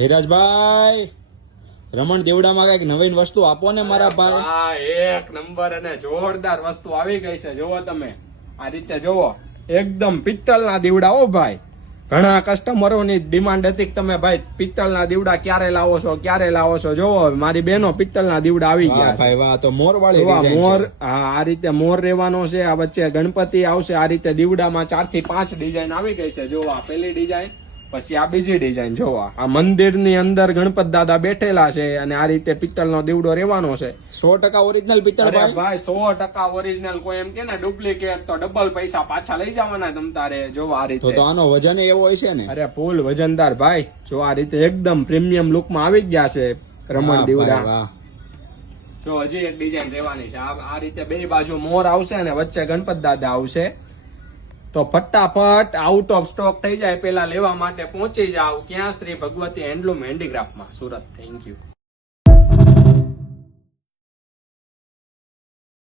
હિરાજભાઈ રમણ દેવડામાં કઈક નવીન વસ્તુ આપો ને મારા ભાઈ. હા, એક નંબર અને જોરદાર વસ્તુ આવી ગઈ છે. જોવો તમે આ રીતે જોવો, એકદમ પિત્તળના દીવડા. ઓ ભાઈ, ઘણા કસ્ટમરોની ડિમાન્ડ હતી કે તમે ભાઈ પિત્તળના દીવડા ક્યારે લાવો છો. જોવો મારી બહેનો પિત્તળના દીવડા આવી ગયા છે. ભાઈ વાહ, તો મોર વાળી મોર, હા, આ રીતે મોર રહેવાનો છે. આ વચ્ચે ગણપતિ આવશે. આ રીતે દીવડામાં 4 થી 5 ડિઝાઇન આવી ગઈ છે. જોવો આ પહેલી ડિઝાઇન, પછી આ બીજી ડિઝાઇન. જોવા આ મંદિરની અંદર ગણપત દાદા બેઠેલા છે અને આ રીતે પિત્તળનો દીવડો રહેવાનો છે. 100% ઓરિજિનલ પિત્તળ અરે ભાઈ 100% ઓરિજિનલ. કોઈ એમ કે ને ડુપ્લિકેટ તો ડબલ પૈસા પાછા લઈ જવાના તમ તારે. જો આ રીતે તો આનો વજન એવો હોય છે ને. અરે ફૂલ વજનદાર ભાઈ. જો આ રીતે એકદમ પ્રીમિયમ લુકમાં આવી ગયા છે રમણ દીવડા. જો હજી એક ડિઝાઇન રહેવાની છે. આ રીતે બે બાજુ મોર આવશે અને વચ્ચે ગણપત દાદા આવશે. તો ફટાફટ આઉટ ઓફ સ્ટોક થઈ જાય પેલા લેવા માટે પહોંચી જાવ ક્યાં? શ્રી ભગવતી હેન્ડલૂમ હેન્ડીક્રાફ્ટમાં, સુરત. Thank you.